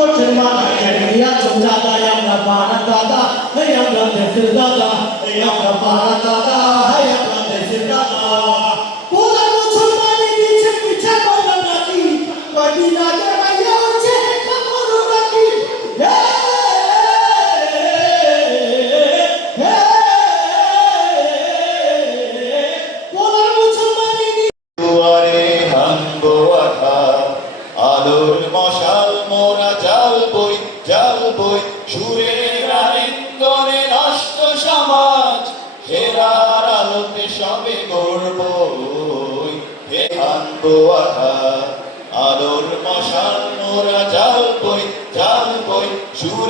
को क्षमा करिया समझाता या अपना पाना दादा हे अपना दादा हे अपना पाना दादा বই, সুরের আলিঙ্গনে নষ্ট সমাজ। হেরার আলোতে সবে গর্ব হে হাঙ্গো আঠা আলোর মশাল, মোরা যাও বই যাও বই, সুরের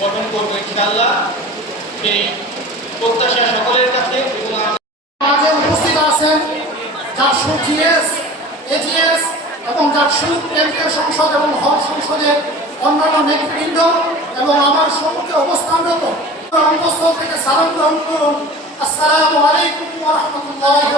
গঠন করব ইনশাআল্লাহ। সেই প্রত্যাশা সকলের কাছে মাঝে উপস্থিত আছেন এবং কেন্দ্রীয় সংসদ এবং হল সংসদের অন্যান্য নেতৃবৃন্দ এবং আমার সম্মুখে অবস্থানরত অন্তঃস্থল থেকে সালাম গ্রহণ করুন। আসসালামু আলাইকুম রাহমাতুল্লাহি